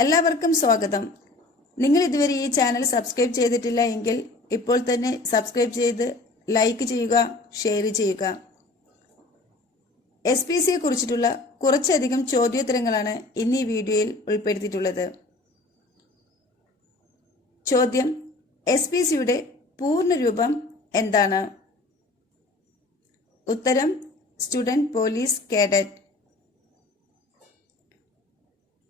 എല്ലാവർക്കും സ്വാഗതം. നിങ്ങൾ ഇതുവരെ ഈ ചാനൽ സബ്സ്ക്രൈബ് ചെയ്തിട്ടില്ല എങ്കിൽ ഇപ്പോൾ തന്നെ സബ്സ്ക്രൈബ് ചെയ്ത് ലൈക്ക് ചെയ്യുക, ഷെയർ ചെയ്യുക. SPCയെ കുറിച്ചിട്ടുള്ള കുറച്ചധികം ചോദ്യോത്തരങ്ങളാണ് ഇന്ന് ഈ വീഡിയോയിൽ ഉൾപ്പെടുത്തിയിട്ടുള്ളത്. ചോദ്യം: SPCയുടെ പൂർണ്ണരൂപം എന്താണ്? ഉത്തരം: സ്റ്റുഡന്റ് പോലീസ് കേഡറ്റ്.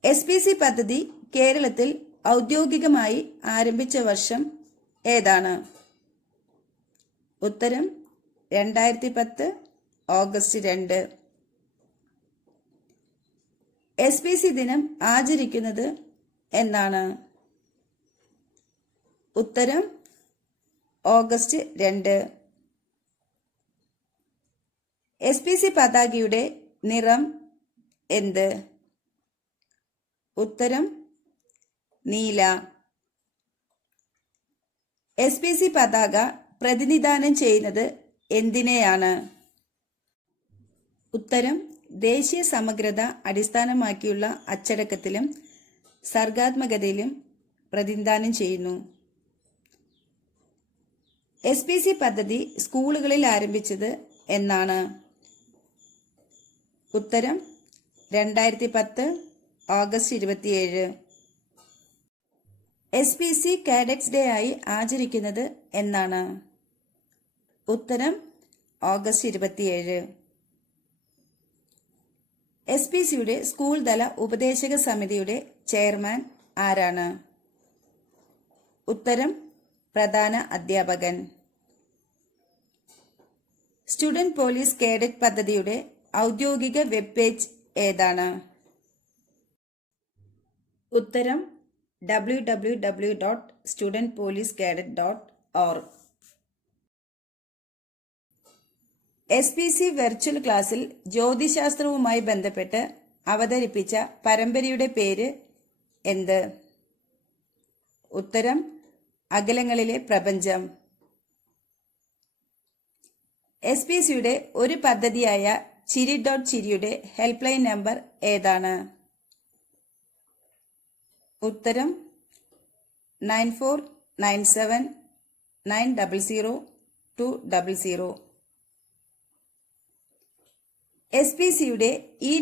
SPC പദ്ധതി കേരളത്തിൽ ഔദ്യോഗികമായി ആരംഭിച്ച വർഷം ഏതാണ്? ഉത്തരം: 2010 ഓഗസ്റ്റ് 2. SPC ദിനം ആചരിക്കുന്നത് എന്നാണ്? ഉത്തരം: ഓഗസ്റ്റ് 2. SPC പതാകയുടെ നിറം എന്ത്? ഉത്തരം: നീല. SPC പതാക പ്രതിനിധാനം ചെയ്യുന്നത് എന്തിനെയാണ്? ഉത്തരം: ദേശീയ സമഗ്രത അടിസ്ഥാനമാക്കിയുള്ള അച്ചടക്കത്തിലും സർഗാത്മകതയിലും പ്രതിനിധാനം ചെയ്യുന്നു. SPC പദ്ധതി സ്കൂളുകളിൽ ആരംഭിച്ചത് എന്നാണ്? ഉത്തരം: 2010 ഓഗസ്റ്റ് 27. SPC കാഡറ്റ്സ് ഡേ ആയി ആചരിക്കുന്നത് എന്നാണ്? ഉത്തരം: ഓഗസ്റ്റ് 27. SPCയുടെ സ്കൂൾ തല ഉപദേശക സമിതിയുടെ ചെയർമാൻ ആരാണ്? ഉത്തരം: പ്രധാന അധ്യാപകൻ. സ്റ്റുഡന്റ് പോലീസ് കേഡറ്റ് പദ്ധതിയുടെ ഔദ്യോഗിക വെബ് പേജ് ഏതാണ്? ഉത്തരം: www.studentpolicecadet.org. SPC വെർച്വൽ ക്ലാസ്സിൽ ജ്യോതിശാസ്ത്രവുമായി ബന്ധപ്പെട്ട് അവതരിപ്പിച്ച പരമ്പരയുടെ പേര് എന്ത്? ഉത്തരം: അകലങ്ങളിലെ പ്രപഞ്ചം. SPCയുടെ ഒരു പദ്ധതിയായ ചിരി.ചിരിയുടെ ഹെൽപ്പ് ലൈൻ നമ്പർ ഏതാണ്? ഉത്തരം: 9497900200. SPCയുടെ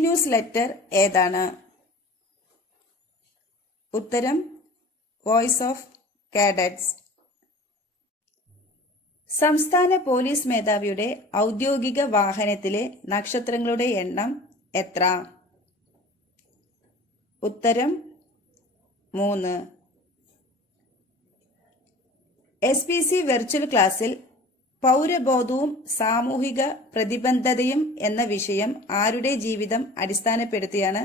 ന്യൂസ് ലെറ്റർ ഏതാണ്? ഉത്തരം: വോയിസ് ഓഫ് കാഡറ്റ്സ്. സംസ്ഥാന പോലീസ് മേധാവിയുടെ ഔദ്യോഗിക വാഹനത്തിലെ നക്ഷത്രങ്ങളുടെ എണ്ണം എത്ര? ഉത്തരം: 3. SPC വെർച്വൽ ക്ലാസ്സിൽ പൗരബോധവും സാമൂഹിക പ്രതിബദ്ധതയും എന്ന വിഷയം ആരുടെ ജീവിതം അടിസ്ഥാനപ്പെടുത്തിയാണ്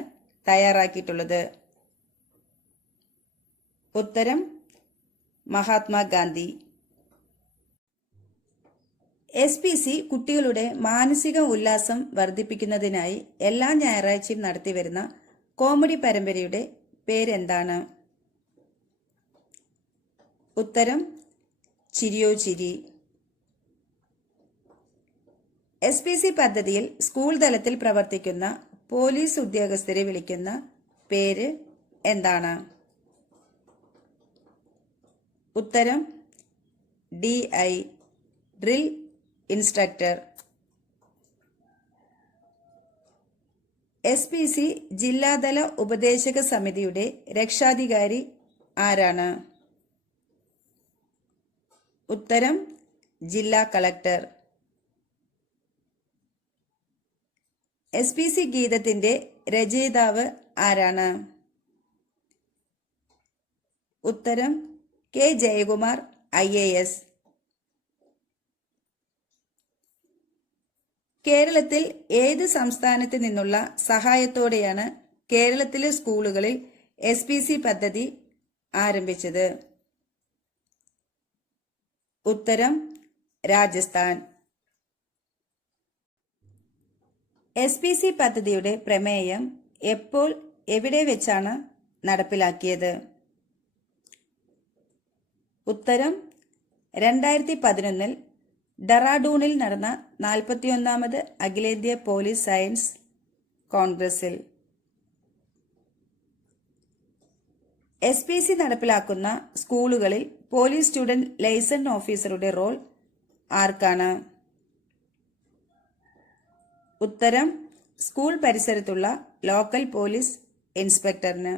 തയ്യാറാക്കിയിട്ടുള്ളത്? ഉത്തരം: മഹാത്മാഗാന്ധി. SPC കുട്ടികളുടെ മാനസിക ഉല്ലാസം വർദ്ധിപ്പിക്കുന്നതിനായി എല്ലാ ഞായറാഴ്ചയും നടത്തിവരുന്ന കോമഡി പരമ്പരയുടെ പേരെന്താണ്? ഉത്തരം: ചിരിയോ ചിരി. SPC പദ്ധതിയിൽ സ്കൂൾ തലത്തിൽ പ്രവർത്തിക്കുന്ന പോലീസ് ഉദ്യോഗസ്ഥരെ വിളിക്കുന്ന പേര് എന്താണ്? ഉത്തരം: DI ഡ്രിൽ ഇൻസ്ട്രക്ടർ. SPC ജില്ലാതല ഉപദേശക സമിതിയുടെ രക്ഷാധികാരി ആരാണ്? ഉത്തരം: ജില്ലാ കളക്ടർ. SPC ഗീതത്തിന്റെ രചയിതാവ് ആരാണ്? ഉത്തരം: K. ജയകുമാർ IAS. കേരളത്തിൽ ഏത് സംസ്ഥാനത്ത് നിന്നുള്ള സഹായത്തോടെയാണ് കേരളത്തിലെ സ്കൂളുകളിൽ SPC പദ്ധതി ആരംഭിച്ചത്? ഉത്തരം: രാജസ്ഥാൻ. SPC പദ്ധതിയുടെ പ്രമേയം എപ്പോൾ എവിടെ വെച്ചാണ് നടപ്പിലാക്കിയത്? ഉത്തരം: 2011 ഡെറാഡൂണിൽ നടന്ന 41ാമത് അഖിലേന്ത്യാ പോലീസ് സയൻസ് കോൺഗ്രസിൽ. SPC നടപ്പിലാക്കുന്ന സ്കൂളുകളിൽ പോലീസ് സ്റ്റുഡന്റ് ലൈസൺ ഓഫീസറുടെ റോൾ ആർക്കാണ്? ഉത്തരം സ്കൂൾ പരിസരത്തുള്ള ലോക്കൽ പോലീസ് ഇൻസ്പെക്ടറിന്.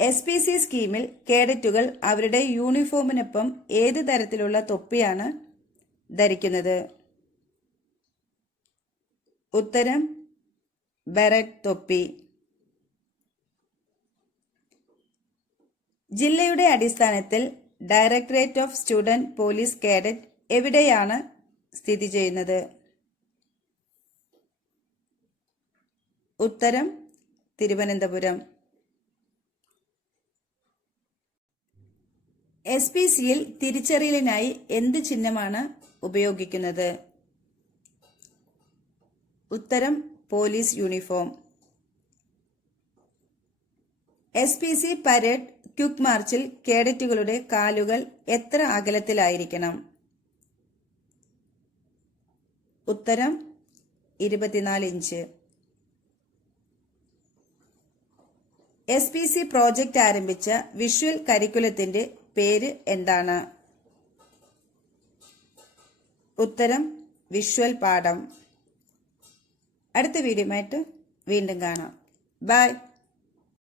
SPC സ്കീമിൽ കേഡറ്റുകൾ അവരുടെ യൂണിഫോമിനൊപ്പം ഏത് തരത്തിലുള്ള തൊപ്പിയാണ് ധരിക്കുന്നത്? ഉത്തരം ബെററ്റ് തൊപ്പി. ജില്ലയുടെ അടിസ്ഥാനത്തിൽ directorate of student police cadet എവിടെയാണ് സ്ഥിതി ചെയ്യുന്നത്? ഉത്തരം തിരുവനന്തപുരം. SPCയിൽ തിരിച്ചറിയലിനായി എന്ത് ചിഹ്നമാണ് ഉപയോഗിക്കുന്നത്? ഉത്തരം police uniform. SPC parade quick മാർച്ചിൽ കേഡറ്റുകളുടെ കാലുകൾ എത്ര അകലത്തിലായിരിക്കണം? ഉത്തരം 24 ഇഞ്ച്. SPC പ്രോജക്റ്റ് ആരംഭിച്ച വിഷ്വൽ കരിക്കുലത്തിന്റെ പേര് എന്താണ്? ഉത്തരം വിഷ്വൽ പാഠം. അടുത്ത വീഡിയോയുമായിട്ട് വീണ്ടും കാണാം. ബൈ.